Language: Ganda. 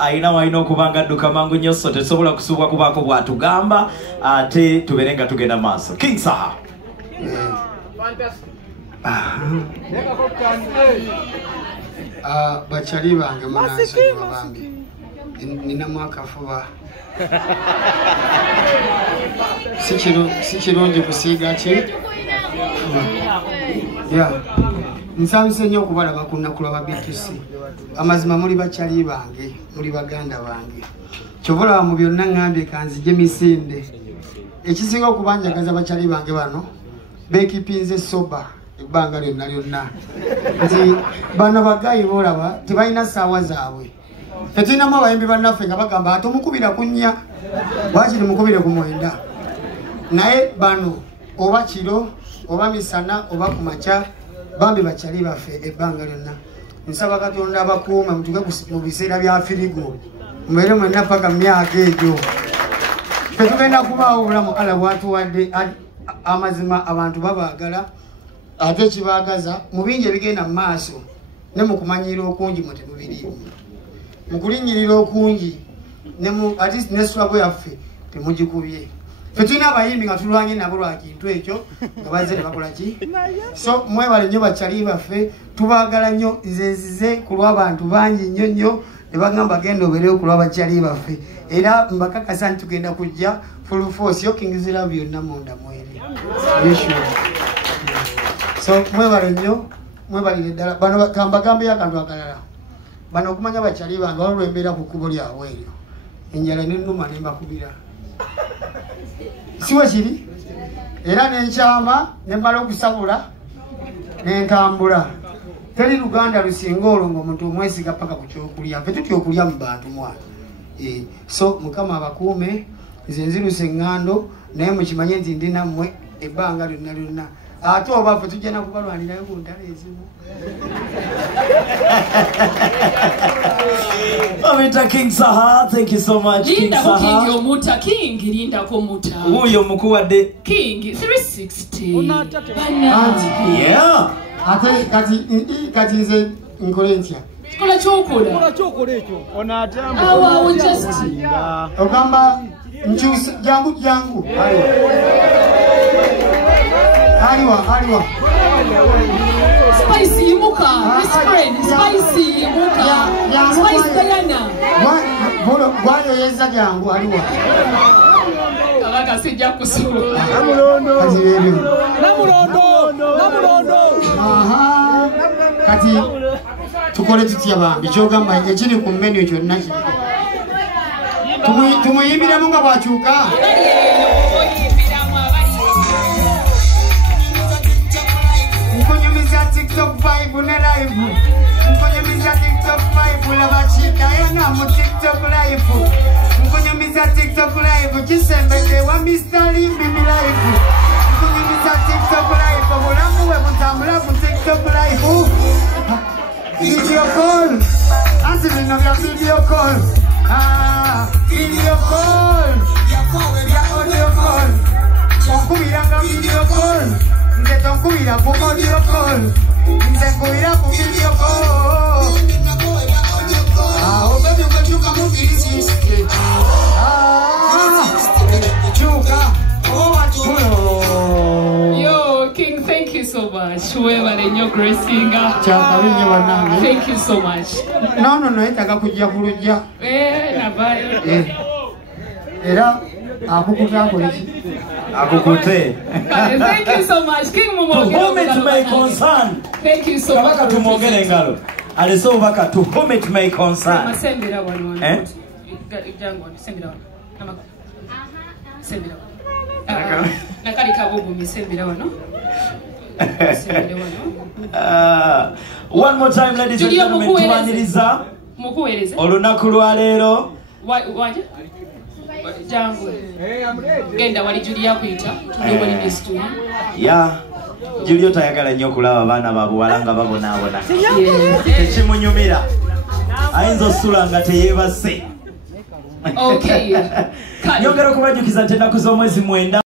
aina okubanga adduka mangu nnyo so tesobola kusubwa kubaako bwatugamba ate tuberenga tugenda maaso. King Saha. Bachali bange munasonyiwa bambi nina mwakafuba si kirungi kusiiga ki nsanyuse nnyo okubalaba ku nnaku lwa B2C. Amazima muli bachali bange, muli baganda bange, kyobulaba mu byonna ngambye kanzije misinde. Ekisinga okubanjagaza bachali bange bano bekipinze soba ebbanga lyonna nti bano bagayi bolaba tebalina ssaawa zaabwe. Tetulinamu abayimbi bannaffe nga bagamba ate omukubira ku nnya wakiri mukubire ku mwenda, naye bano oba kiro oba misana oba ku makya bambi bachali baffe ebbanga lyonna. Nsaba Katonda abakuume mutuke mu biseera bya firigo mubeere mwenna paka mu myaka egyo. Tetugenda kubaawo obulamu Allah bwatuwadde. Amazima abantu babaagala ate ekibaagaza mu bingi ebigenda mu maaso ne mu kumanyira okungi mwe temubiriimu, mu kulinnyirira okungi ne struggle yaffe temugikubye. Ffe tulina abayimbi nga tulwanye nabo lwa kintu ekyo nga bazze ne bakola ki. So mwebale nnyo bachali baffe, tubaagala nnyo. Nze ku lw'abantu bangi nnyo nnyo ne bagamba genda obeerewo ku lw'abachali baffe, era mbakakasa nti tugenda kujja full force yokingizira byonna munda mwere. So mwebale nnyo, mwebalire ddala. Bano kambagambe akantu akalala, bano okumanya bachali bange waliwo embeera ku kkubo lyabwe eryo, enjala n'ennuma ne mbakubira siwe kiri, era n'enkyama ne mbala okusabula n'entambula. Teri Luganda lusinga olwo ng'omuntu omwesiga paka ku kyokulya. Ffe tutya okulya mu bantu mwana. So Mukama abakuume. Nze nziruse eŋŋando naye mukimanye nti ndi nammwe ebbanga lyonna. Ate oba ffe tujja nakubalwanirayo ku ntalo ezimu. Amita King Saha, thank you so much. King Saha. King Omuta, King Linda Komuta. Uyo mukuwadde King 360. Yeah. Ate kati nze nkole ntya? Kola chokola. ekyo. Onatamba. Awa just. Ogamba nkyusa jangu. Aliwa. Spicy Muka, his friend, Spicy Muka, Spicy Diana. Wano yeza jangu aliwa. Kabaka sijja kusula. Namulondo. Aha. Kati tukole tutya bambi kyogamba ekiri ku menu kyonna kiri. Tumuyimbiramu nga bwakyuka. TikTok vibe ne live. Mkonyemiza TikTok vibe la bachika yana mu TikTok live. Mkonyemiza TikTok live kisembeke wa Mr. Limbi live. Mkonyemiza TikTok live obulamu we mutambula ku TikTok live. Video call. Anti bino bya video call. Video call. Ya audio call. Okubiranga video call. Nze tonkubira ku audio call. Nze nkubira ku video call. Obebi ukwechuka mubisi. Chuka. Yo, King, thank you so much. Whoever in your gracing. Thank you so much. No, etaka kujja kulujja. Nabayo. Era akukuta koleki. Akukute. Thank you so much. King Momo. To whom it may concern. Thank you so much. Kabaka tumwogere ngalo. Aliso baka to whom it may concern. Masembera wano. Eh? Jango sembera wano. Namako. Sembera wano. Nakali kabubu misembera wano. Sembera wano. One more time, ladies and gentlemen, tuwaniriza. Mukuwereza. Olunaku lwa leero. Waje? Jango. Genda wali Julia kuita. Tuliboni nestu. Ya. Julio tayagala nnyo kulaba abaana babuwala nga babonaabona. Tekimunyumira. Ayinza osula nga teyeebase. Okay. Nyongera okubajjukiza nti ennaku z'omwezi 9